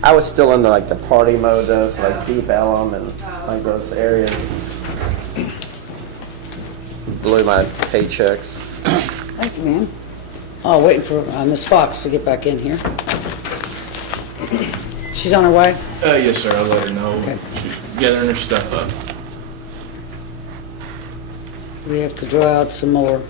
I was still into like the party mode though, so like Deep Ellum and like those areas. Blew my paychecks. Thank you, ma'am. Oh, waiting for Miss Fox to get back in here. She's on her way? Yes, sir. I'll let her know. Okay. Gathering her stuff up. We have to draw out some more.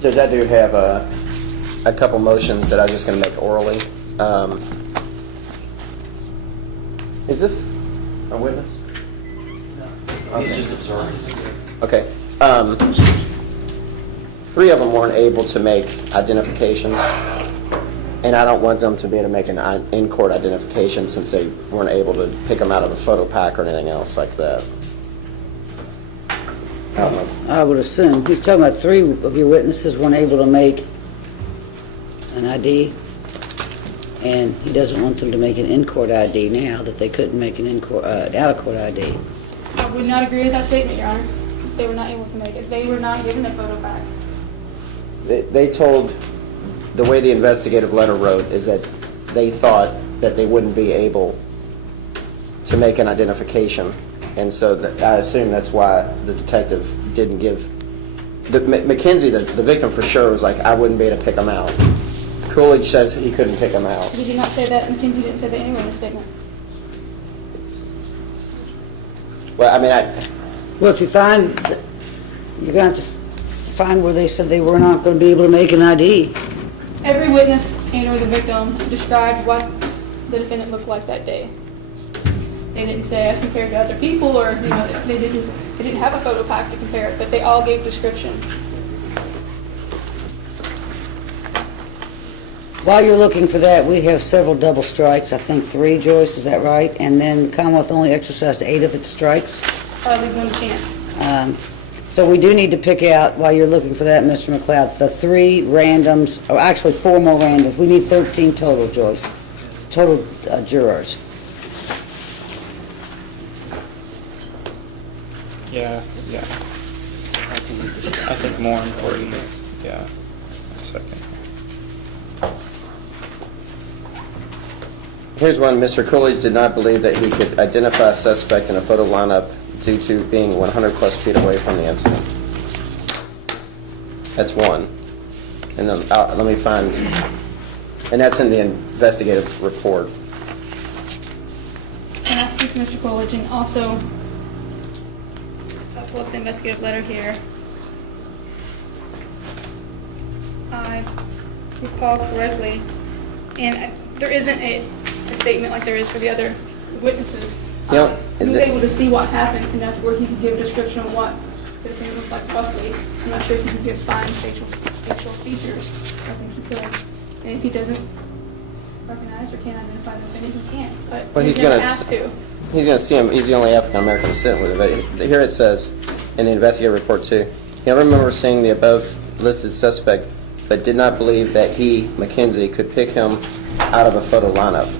Judge, I do have a couple motions that I'm just going to make orally. Is this a witness? He's just observing. Okay. 3 of them weren't able to make identifications, and I don't want them to be able to make an in-court identification since they weren't able to pick them out of a photo pack or anything else like that. I don't know. I would assume. He's talking about 3 of your witnesses weren't able to make an ID, and he doesn't want them to make an in-court ID now that they couldn't make an in-court, out-of-court ID. I would not agree with that statement, Your Honor. They were not able to make it. They were not given a photo pack. They told, the way the investigative letter wrote is that they thought that they wouldn't be able to make an identification. And so I assume that's why the detective didn't give, Mackenzie, the victim for sure, was like, I wouldn't be able to pick them out. Coolidge says he couldn't pick them out. He did not say that. McKenzie didn't say that anywhere in the statement. Well, I mean, Well, if you find, you're going to have to find where they said they were not going to be able to make an ID. Every witness and or the victim described what the defendant looked like that day. They didn't say as compared to other people, or they didn't have a photo pack to compare it, but they all gave description. While you're looking for that, we have several double strikes. I think 3, Joyce, is that right? And then Commonwealth only exercised 8 of its strikes. Leave them a chance. So we do need to pick out, while you're looking for that, Mr. McLeod, the 3 randoms, or actually 4 more randoms. We need 13 total, Joyce, total jurors. Yeah. I think more important. Yeah. 1 second. here's one. Mr. Coolidge did not believe that he could identify a suspect in a photo lineup due to being 100 plus feet away from the incident. That's one. And then let me find, and that's in the investigative report. And I speak to Mr. Coolidge, and also, if I pull up the investigative letter here, I recall correctly, and there isn't a statement like there is for the other witnesses. He was able to see what happened enough where he could give a description of what the defendant looked like roughly. I'm not sure if he could give fine facial features. I think he could. And if he doesn't recognize or can't identify the defendant, he can't. But he's going to ask to. He's going to see him. He's the only African American to sit with it. But here it says in the investigative report too. He remember seeing the above listed suspect, but did not believe that he, Mackenzie, could pick him out of a photo lineup.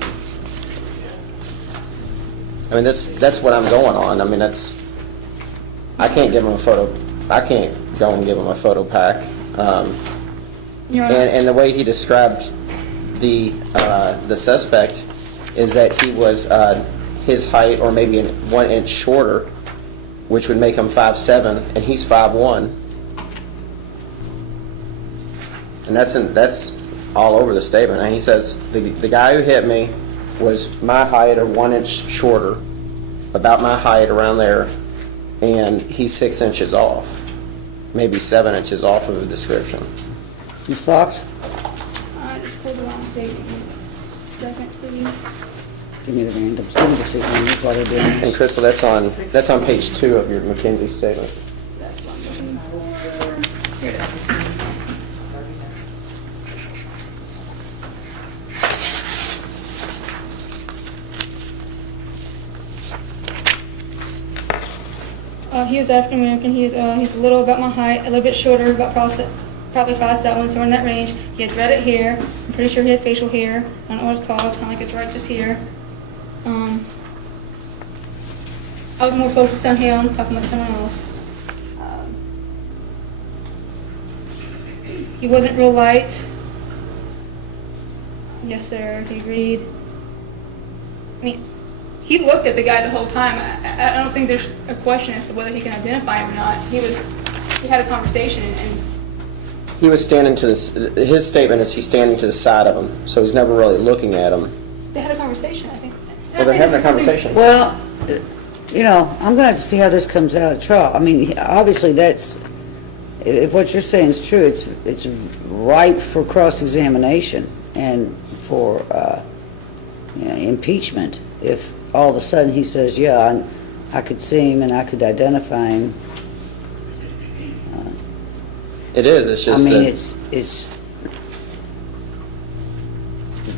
I mean, that's what I'm going on. I mean, I can't give him a photo. I can't go and give him a photo pack. And the way he described the suspect is that he was his height or maybe 1 inch shorter, which would make him 5'7", and he's 5'1". And that's all over the statement. And he says the guy who hit me was my height or 1 inch shorter, about my height around there, and he's 6 inches off, maybe 7 inches off of the description. Ms. Fox? I just pulled the wrong statement. Second, please. Give me the randoms. Give me the sequence while they're doing And this. Crystal, that's on page 2 of your Mackenzie statement. That's what I'm looking for. Here it is. He was African American. He's a little about my height, a little bit shorter, about probably 5'7", somewhere in that range. He had dreaded hair. I'm pretty sure he had facial hair. I don't know what it's called, kind of like a dread just here. I was more focused on him, talking about someone else. He wasn't real light. Yes, sir. He agreed. I mean, he looked at the guy the whole time. I don't think there's a question as to whether he can identify him or not. He had a conversation and He was standing to this, his statement is he's standing to the side of him, so he's never really looking at him. they had a conversation, I think. Well, they're having a conversation. Well, you know, I'm gonna have to see how this comes out at trial. I mean, obviously, that's, if what you're saying is true, it's ripe for cross-examination and for impeachment. If all of a sudden he says, yeah, I could see him and I could identify him. It is, it's I just mean, that, it's,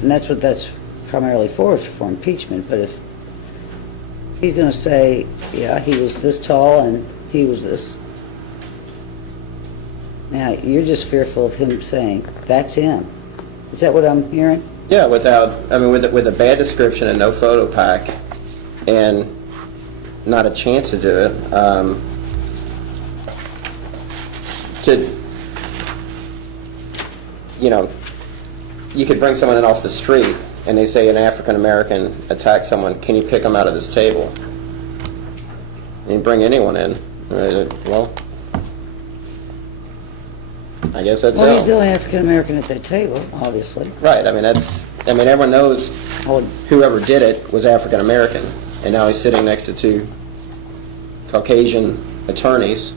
and that's what that's primarily for, is for impeachment. But if he's gonna say, yeah, he was this tall and he was this, now, you're just fearful of him saying, that's him. Is that what I'm hearing? yeah, with a bad description and no photo pack, and not a chance to do it, you know, you could bring someone in off the street, and they say an African-American attacked someone, can you pick them out of this table? And you bring anyone in, well, I guess that's Well, he's the it. only African-American at that table, obviously. Right, everyone knows I would, whoever did it was African-American, and now he's sitting next to two Caucasian attorneys,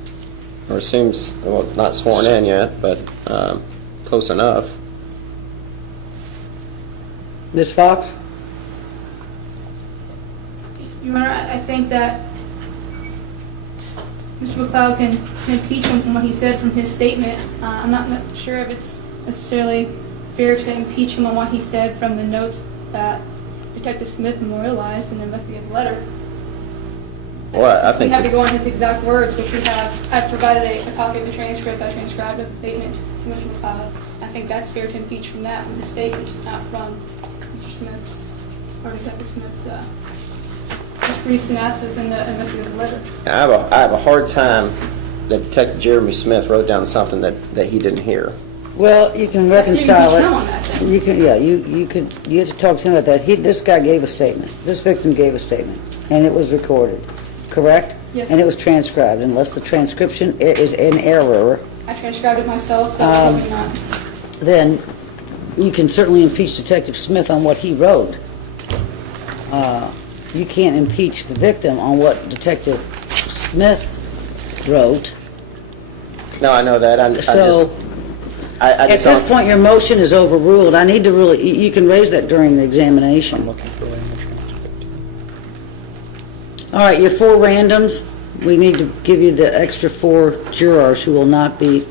or assumes, well, not sworn in yet, but close enough. Ms. Fox? Your Honor, I think that Mr. McLeod can impeach him from what he said from his statement. I'm not sure if it's necessarily fair to impeach him on what he said from the notes that Detective Smith memorialized in the investigative letter. Well, I think We have to go on his exact words, which we have. I've provided a copy of the transcript I transcribed of the statement to Mr. McLeod. I think that's fair to impeach from that, from his statement, not from Mr. Smith's, or Detective Smith's, just brief synopsis in the investigative letter. I have a hard time that Detective Jeremy Smith wrote down something that he didn't hear. Well, you can That's you reconcile can it. tell on that then. You can, yeah, you have to talk to him about that. This guy gave a statement. This victim gave a statement, and it was recorded, correct? Yes. And it was transcribed, unless the transcription is in error, I transcribed it myself, so probably not. then you can certainly impeach Detective Smith on what he wrote. You can't impeach the victim on what Detective Smith wrote. No, I know that. I So, just at this don't- point, your motion is overruled. I need to really, you can raise that during the examination. Looking for it in the transcript. All right, your 4 randoms, we need to give you the extra 4 jurors who will not be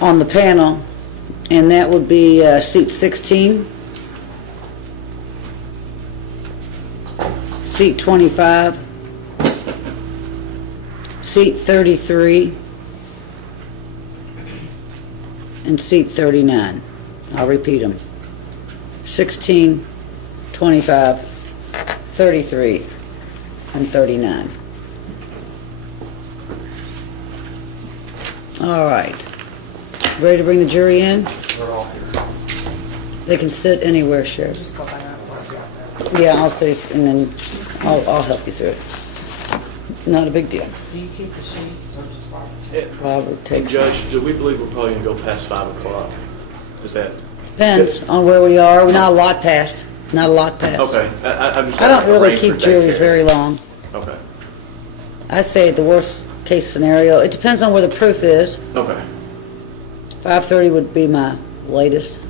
on the panel, and that would be seat 16, seat 25, seat 33, and seat 39. I'll repeat them. 16, 25, 33, and 39. All right. Ready to bring the jury in? We're all here. They can sit anywhere, Sheriff. Just go back out. Yeah, I'll see, and then I'll help you through it. Not a big deal. Do you keep the sheets or just Robert? Robert takes, Judge, do we believe we're probably going to go past 5 o'clock? Is that, depends on where we are. We're not a lot past, not a lot past. okay, I'm just. I don't really arrange for keep juries daycare. very long. Okay, I'd say the worst case scenario, it depends on where the proof is. okay. 5:30 would be my latest.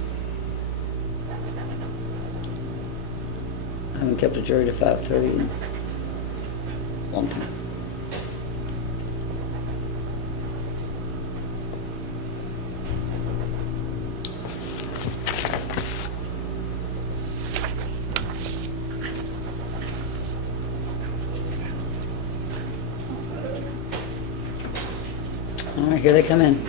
I haven't kept a jury to 5:30 in a long time. All right, here they come in.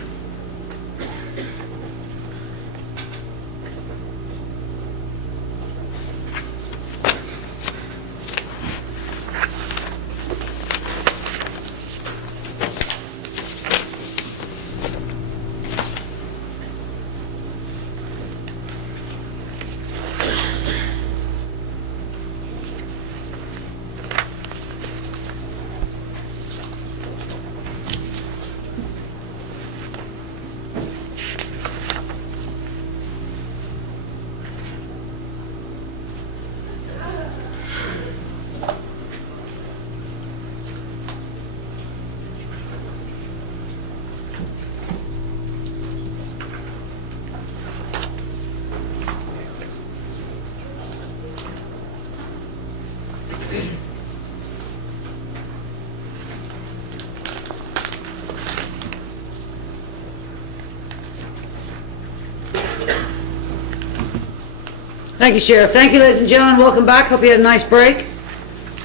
Thank you, Sheriff. Thank you, ladies and gentlemen. Welcome back. Hope you had a nice break.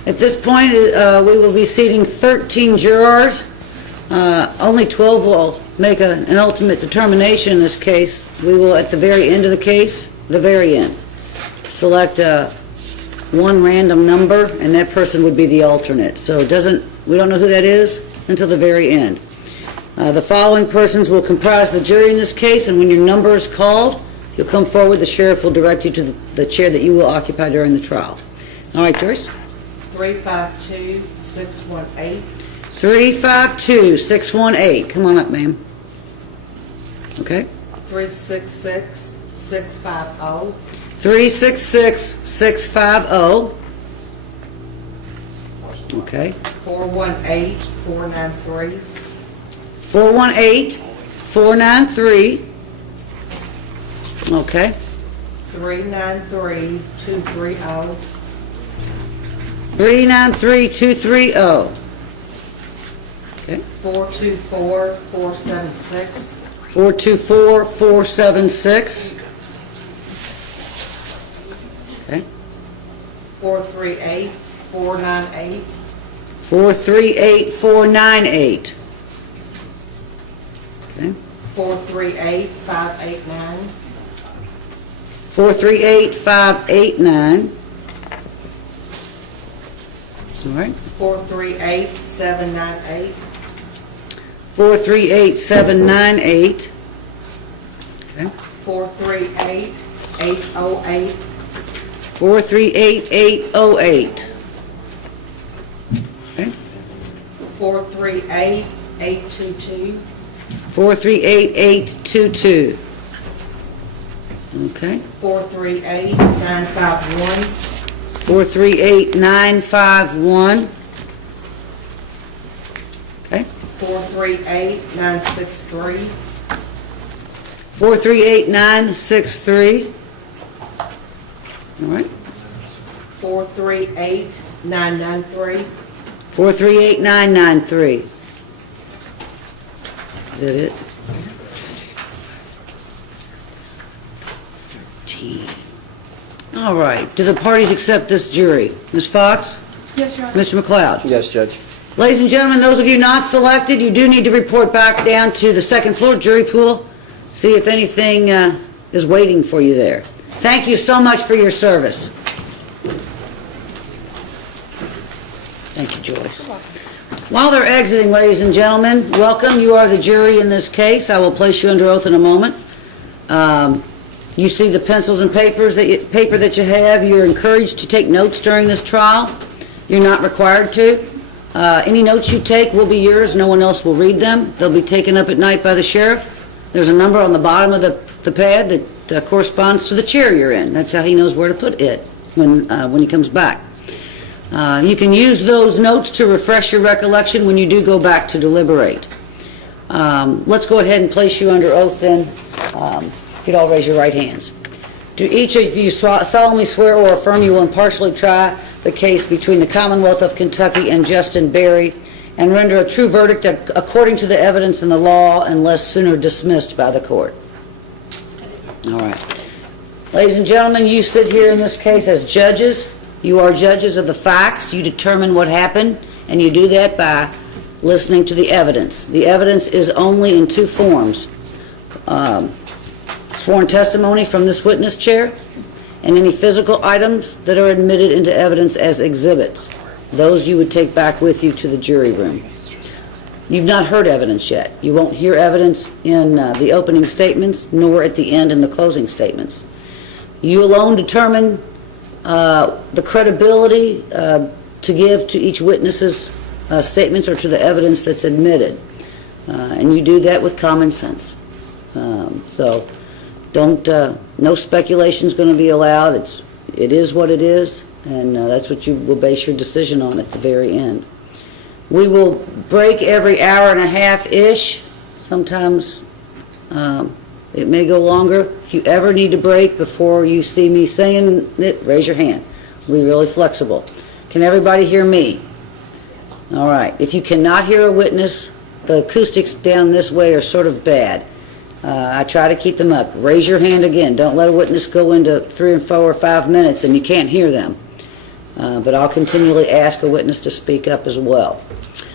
At this point, we will be seating 13 jurors. Only 12 will make an ultimate determination in this case. We will, at the very end of the case, the very end, select one random number, and that person would be the alternate. So we don't know who that is until the very end. The following persons will comprise the jury in this case, and when your number is called, you'll come forward. The sheriff will direct you to the chair that you will occupy during the trial. All right, Joyce? 352-618. 352-618. Come on up, ma'am. Okay. 366-650. 366-650. Okay. 418-493. 418-493. Okay. 393-230. 393-230. Okay. 424-476. 424-476. Okay. 438-498. 438-498. Okay. 438-589. 438-589. All right. 438-798. 438-798. Okay. 438-808. 438-808. Okay. 438-822. 438-822. Okay. 438-951. 438-951. Okay. 438-963. 438-963. All right. 438-993. 438-993. Is that it? 13. All right. Do the parties accept this jury? Ms. Fox? Yes, Your Honor. Mr. McLeod? Yes, Judge. Ladies and gentlemen, those of you not selected, you do need to report back down to the second floor jury pool, see if anything is waiting for you there. Thank you so much for your service. Thank you, Joyce. While they're exiting, ladies and gentlemen, welcome. You are the jury in this case. I will place you under oath in a moment. You see the pencils and paper that you have. You're encouraged to take notes during this trial. You're not required to. Any notes you take will be yours. No one else will read them. They'll be taken up at night by the sheriff. There's a number on the bottom of the pad that corresponds to the chair you're in. That's how he knows where to put it when he comes back. You can use those notes to refresh your recollection when you do go back to deliberate. Let's go ahead and place you under oath then. If you'd all raise your right hands. Do each of you solemnly swear or affirm you will impartially try the case between the Commonwealth of Kentucky and Justin Berry and render a true verdict according to the evidence in the law unless sooner dismissed by the court? All right. Ladies and gentlemen, you sit here in this case as judges. You are judges of the facts. You determine what happened, and you do that by listening to the evidence. The evidence is only in two forms. Sworn testimony from this witness chair, and any physical items that are admitted into evidence as exhibits. Those you would take back with you to the jury room. You've not heard evidence yet. You won't hear evidence in the opening statements, nor at the end in the closing statements. You alone determine the credibility to give to each witness's statements or to the evidence that's admitted. And you do that with common sense. So don't, no speculation is going to be allowed. It is what it is, and that's what you will base your decision on at the very end. We will break every hour and a half-ish. Sometimes it may go longer. If you ever need to break before you see me saying it, raise your hand. We're really flexible. Can everybody hear me? All right. If you cannot hear a witness, the acoustics down this way are sort of bad. I try to keep them up. Raise your hand again. Don't let a witness go into 3 or 4 or 5 minutes and you can't hear them. But I'll continually ask a witness to speak up as well.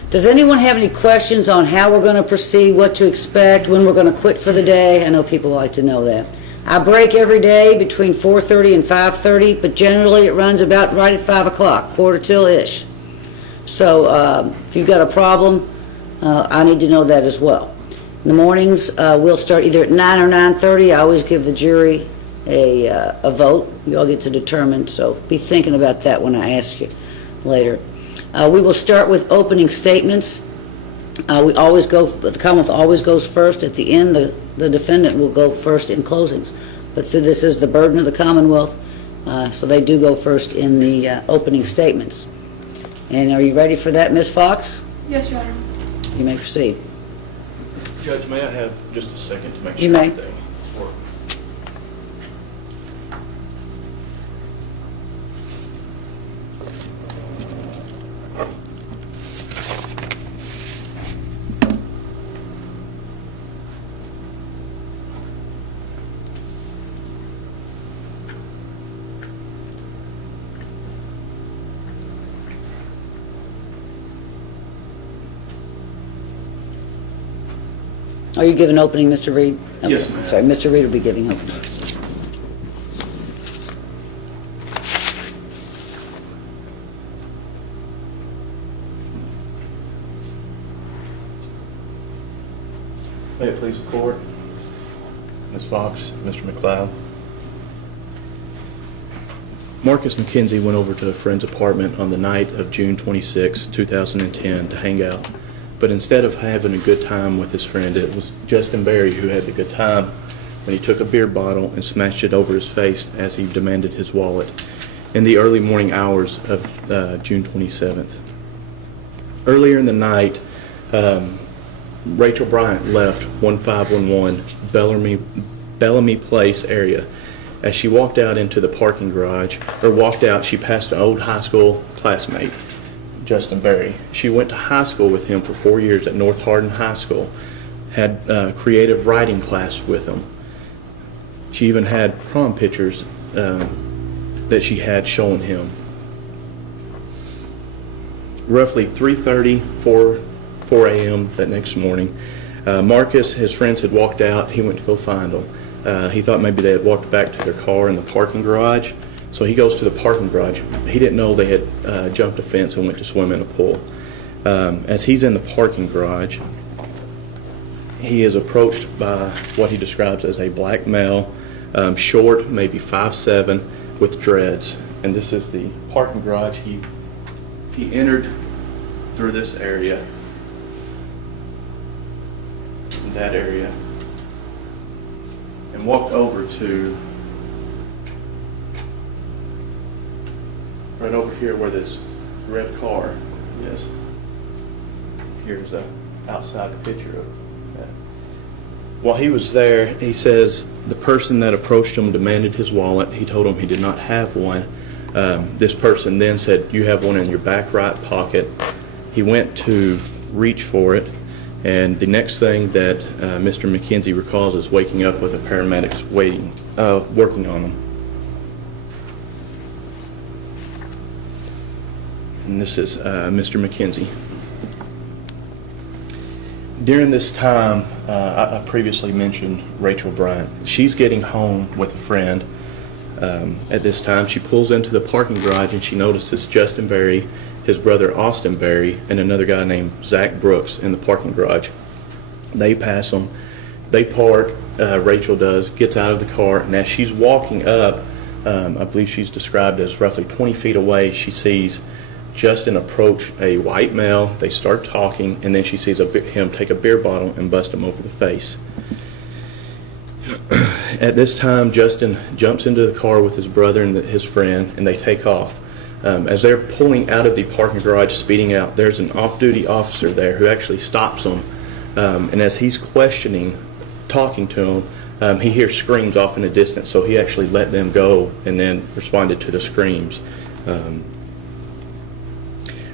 Does anyone have any questions on how we're going to proceed, what to expect, when we're going to quit for the day? I know people like to know that. I break every day between 4:30 and 5:30, but generally it runs about right at 5 o'clock, quarter till-ish. So if you've got a problem, I need to know that as well. In the mornings, we'll start either at 9 or 9:30. I always give the jury a vote. You all get to determine, so be thinking about that when I ask you later. We will start with opening statements. We always go, the Commonwealth always goes first. At the end, the defendant will go first in closings. But this is the burden of the Commonwealth, so they do go first in the opening statements. And are you ready for that, Ms. Fox? Yes, Your Honor. You may proceed. Judge, may I have just a second to make You sure may. that work? Are you giving opening, Mr. Reed? Okay. Yes, ma'am. Sorry, Mr. Reed will be giving opening. May it please the court, Ms. Fox, Mr. McLeod. Marcus McKenzie went over to a friend's apartment on the night of June 26, 2010 to hang out. But instead of having a good time with his friend, it was Justin Berry who had the good time when he took a beer bottle and smashed it over his face as he demanded his wallet in the early morning hours of June 27th. Earlier in the night, Rachel Bryant left 1511 Bellamy Place area. As she walked out into the parking garage, she passed an old high school classmate, Justin Berry. She went to high school with him for 4 years at North Hardin High School, had a creative writing class with him. She even had prom pictures that she had showing him. Roughly 3:30, 4 a.m. that next morning, Marcus, his friends had walked out. He went to go find them. He thought maybe they had walked back to their car in the parking garage. So he goes to the parking garage. He didn't know they had jumped a fence and went to swim in a pool. As he's in the parking garage, he is approached by what he describes as a black male, short, maybe 5'7", with dreads. And this is the parking garage. He entered through this area, that area, and walked over to right over here where this red car is. Here's a outside picture of that. While he was there, he says the person that approached him demanded his wallet. He told him he did not have one. This person then said, "You have one in your back right pocket." He went to reach for it, and the next thing that Mr. McKenzie recalls is waking up with the paramedics working on him. And this is Mr. McKenzie. During this time, I previously mentioned Rachel Bryant. She's getting home with a friend. At this time, she pulls into the parking garage and she notices Justin Berry, his brother Austin Berry, and another guy named Zach Brooks in the parking garage. They pass them. They park. Rachel does, gets out of the car, and as she's walking up, I believe she's described as roughly 20 feet away, she sees Justin approach a white male. They start talking, and then she sees him take a beer bottle and bust him over the face. At this time, Justin jumps into the car with his brother and his friend, and they take off. As they're pulling out of the parking garage, speeding out, there's an off-duty officer there who actually stops them. And as he's talking to him, he hears screams off in the distance, so he actually let them go and then responded to the screams.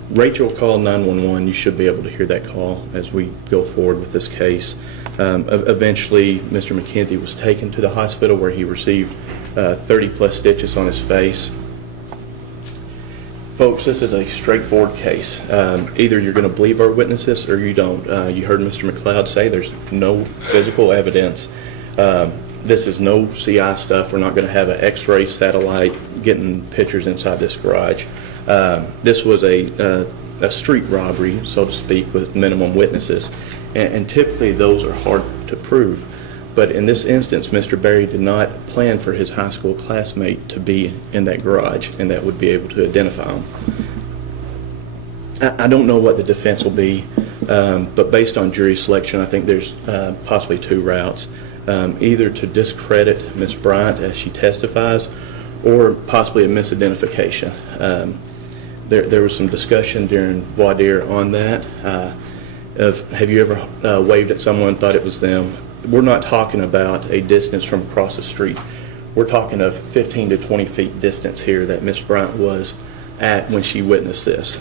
Rachel called 911. You should be able to hear that call as we go forward with this case. Eventually, Mr. McKenzie was taken to the hospital where he received 30-plus stitches on his face. Folks, this is a straightforward case. Either you're going to believe our witnesses or you don't. You heard Mr. McLeod say there's no physical evidence. This is no CI stuff. We're not going to have an X-ray satellite getting pictures inside this garage. This was a street robbery, so to speak, with minimum witnesses. And typically those are hard to prove. But in this instance, Mr. Berry did not plan for his high school classmate to be in that garage, and that would be able to identify him. I don't know what the defense will be, but based on jury selection, I think there's possibly two routes. Either to discredit Ms. Bryant as she testifies, or possibly a misidentification. There was some discussion during voir dire on that. Have you ever waved at someone and thought it was them? We're not talking about a distance from across the street. We're talking of 15 to 20 feet distance here that Ms. Bryant was at when she witnessed this.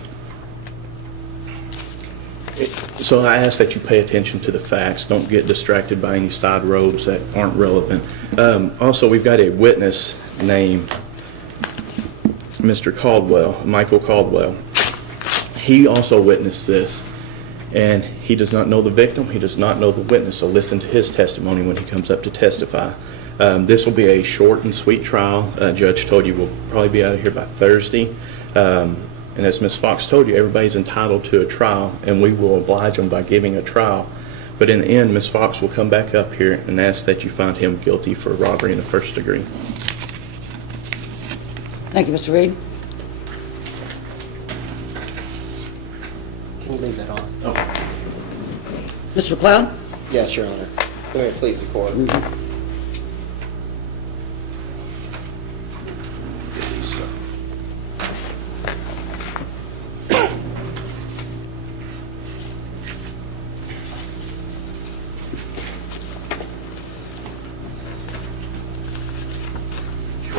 So I ask that you pay attention to the facts. Don't get distracted by any side roads that aren't relevant. Also, we've got a witness named Mr. Caldwell, Michael Caldwell. He also witnessed this, and he does not know the victim. He does not know the witness, so listen to his testimony when he comes up to testify. This will be a short and sweet trial. Judge told you we'll probably be out of here by Thursday. And as Ms. Fox told you, everybody's entitled to a trial, and we will oblige them by giving a trial. But in the end, Ms. Fox will come back up here and ask that you find him guilty for robbery in the first degree. Thank you, Mr. Reed. Can you leave that on? Mr. McLeod? Yes, Your Honor. Go ahead, please, the court. Your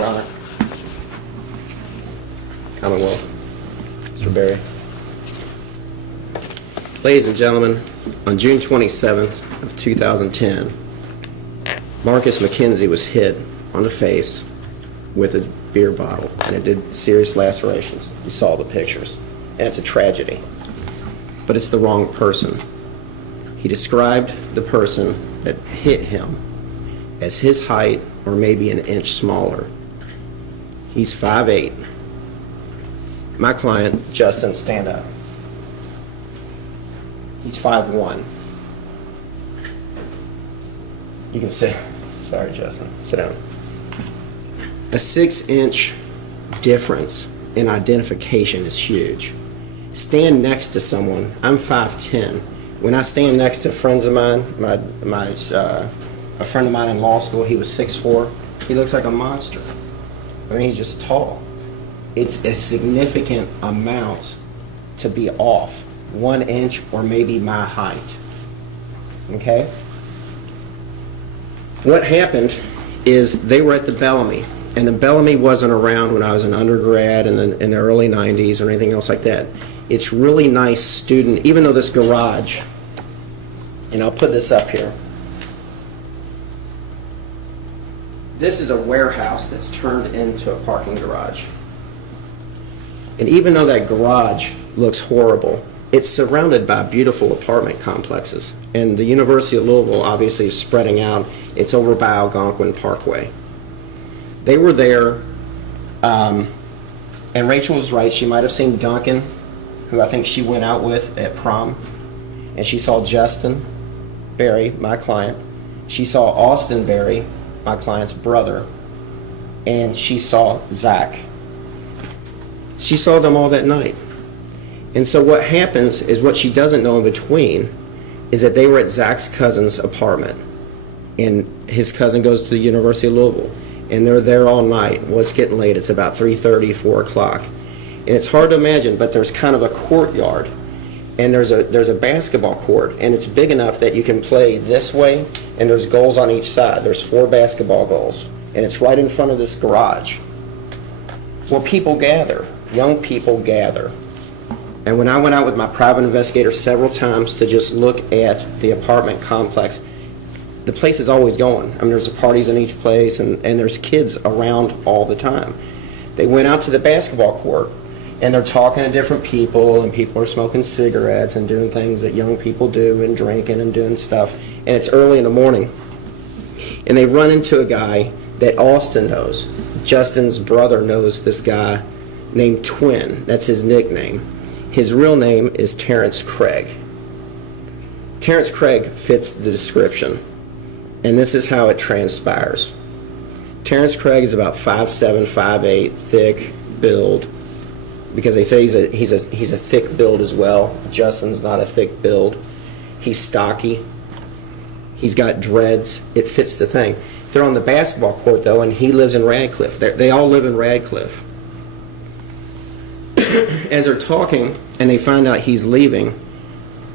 Honor. Commonwealth. Mr. Berry. Ladies and gentlemen, on June 27th of 2010, Marcus McKenzie was hit on the face with a beer bottle, and it did serious lacerations. You saw the pictures, and it's a tragedy. But it's the wrong person. He described the person that hit him as his height or maybe an inch smaller. He's 5'8". My client, Justin, stand up. He's 5'1". You can sit. Sorry, Justin. Sit down. A 6-inch difference in identification is huge. Stand next to someone. I'm 5'10". When I stand next to friends of mine, a friend of mine in law school, he was 6'4". He looks like a monster. I mean, he's just tall. It's a significant amount to be off. 1 inch or maybe my height. Okay? What happened is they were at the Bellamy, and the Bellamy wasn't around when I was an undergrad in the early 90s or anything else like that. It's really nice student, even though this garage, and I'll put this up here. This is a warehouse that's turned into a parking garage. And even though that garage looks horrible, it's surrounded by beautiful apartment complexes. And the University of Louisville obviously is spreading out. It's over by Algonquin Parkway. They were there, and Rachel was right. She might have seen Duncan, who I think she went out with at prom, and she saw Justin Berry, my client. She saw Austin Berry, my client's brother, and she saw Zach. She saw them all that night. And so what happens is, what she doesn't know in between is that they were at Zach's cousin's apartment. And his cousin goes to the University of Louisville. And they're there all night. Well, it's getting late. It's about 3:30, 4 o'clock. And it's hard to imagine, but there's kind of a courtyard. And there's a basketball court. And it's big enough that you can play this way, and there's goals on each side. There's 4 basketball goals. And it's right in front of this garage. Well, people gather. Young people gather. And when I went out with my private investigator several times to just look at the apartment complex, the place is always going. I mean, there's parties in each place, and there's kids around all the time. They went out to the basketball court, and they're talking to different people, and people are smoking cigarettes and doing things that young people do, and drinking and doing stuff. And it's early in the morning. And they run into a guy that Austin knows. Justin's brother knows this guy named Twin. That's his nickname. His real name is Terrence Craig. Terrence Craig fits the description, and this is how it transpires. Terrence Craig is about 5'7", 5'8", thick build, because they say he's a thick build as well. Justin's not a thick build. He's stocky. He's got dreads. It fits the thing. They're on the basketball court, though, and he lives in Radcliffe. They all live in Radcliffe. As they're talking and they find out he's leaving,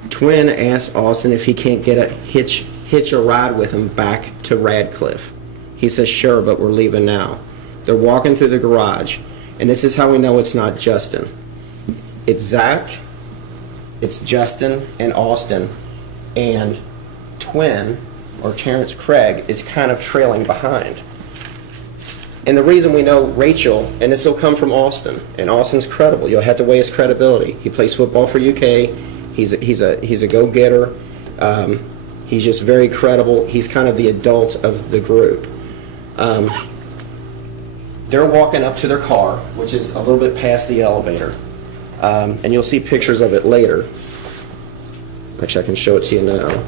Twin asks Austin if he can't get a hitch a ride with him back to Radcliffe. He says, sure, but we're leaving now. They're walking through the garage, and this is how we know it's not Justin. It's Zach, it's Justin and Austin, and Twin, or Terrence Craig, is kind of trailing behind. And the reason we know Rachel, and this will come from Austin, and Austin's credible. You'll have to weigh his credibility. He plays football for UK. He's a go-getter. He's just very credible. He's kind of the adult of the group. They're walking up to their car, which is a little bit past the elevator. And you'll see pictures of it later. Actually, I can show it to you now.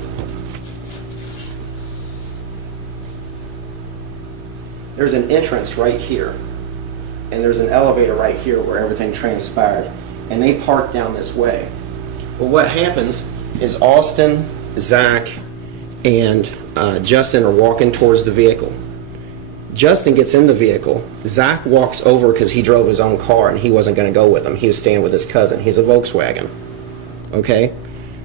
There's an entrance right here, and there's an elevator right here where everything transpired, and they park down this way. Well, what happens is Austin, Zach, and Justin are walking towards the vehicle. Justin gets in the vehicle. Zach walks over because he drove his own car, and he wasn't going to go with him. He was staying with his cousin. He's a Volkswagen. Okay?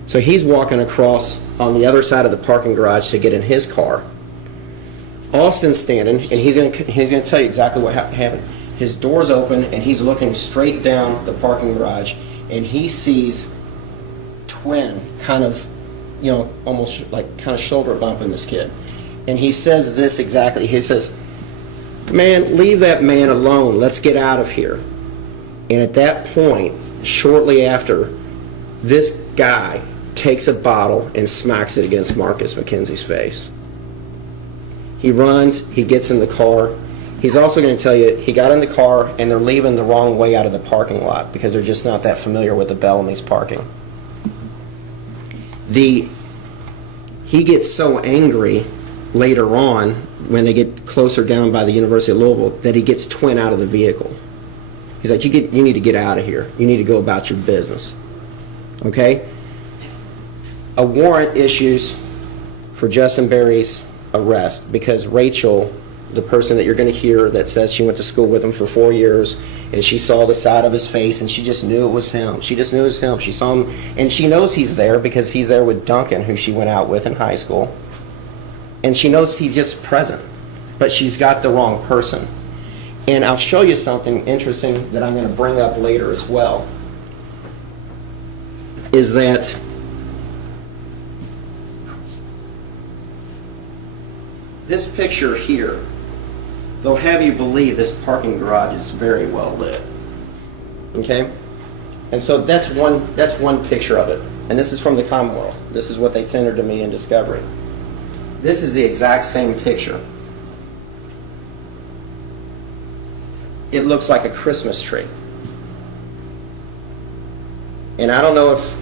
So he's walking across on the other side of the parking garage to get in his car. Austin's standing, and he's going to tell you exactly what happened. His door's open, and he's looking straight down the parking garage, and he sees Twin kind of, almost like kind of shoulder bumping this kid. And he says this exactly. He says, "Man, leave that man alone. Let's get out of here." And at that point, shortly after, this guy takes a bottle and smacks it against Marcus McKenzie's face. He runs, he gets in the car. He's also going to tell you he got in the car and they're leaving the wrong way out of the parking lot because they're just not that familiar with the Bellamy's parking. He gets so angry later on when they get closer down by the University of Louisville that he gets Twin out of the vehicle. He's like, you need to get out of here. You need to go about your business. Okay? A warrant issues for Justin Berry's arrest because Rachel, the person that you're going to hear that says she went to school with him for 4 years, and she saw the side of his face and she just knew it was him. She just knew it was him. She saw him, and she knows he's there because he's there with Duncan, who she went out with in high school. And she knows he's just present, but she's got the wrong person. And I'll show you something interesting that I'm going to bring up later as well, is that this picture here, they'll have you believe this parking garage is very well lit. Okay? And so that's one picture of it. And this is from the Commonwealth. This is what they tendered to me in discovery. This is the exact same picture. It looks like a Christmas tree. And I don't know if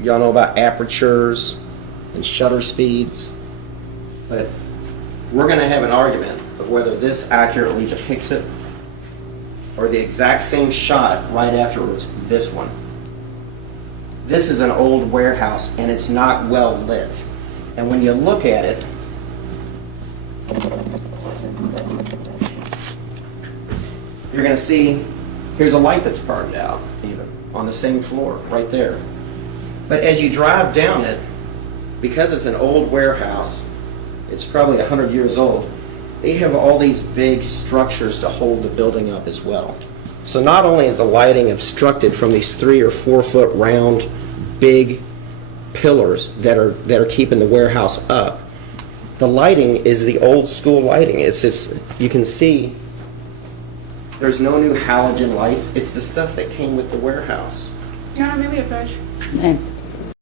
y'all know about apertures and shutter speeds, but we're going to have an argument of whether this accurately depicts it or the exact same shot right afterwards, this one. This is an old warehouse and it's not well lit. And when you look at it, you're going to see here's a light that's burned out even on the same floor right there. But as you drive down it, because it's an old warehouse, it's probably 100 years old, they have all these big structures to hold the building up as well. So not only is the lighting obstructed from these 3 or 4 foot round big pillars that are keeping the warehouse up, the lighting is the old school lighting. You can see there's no new halogen lights. It's the stuff that came with the warehouse. Your Honor, may we approach? Ma'am.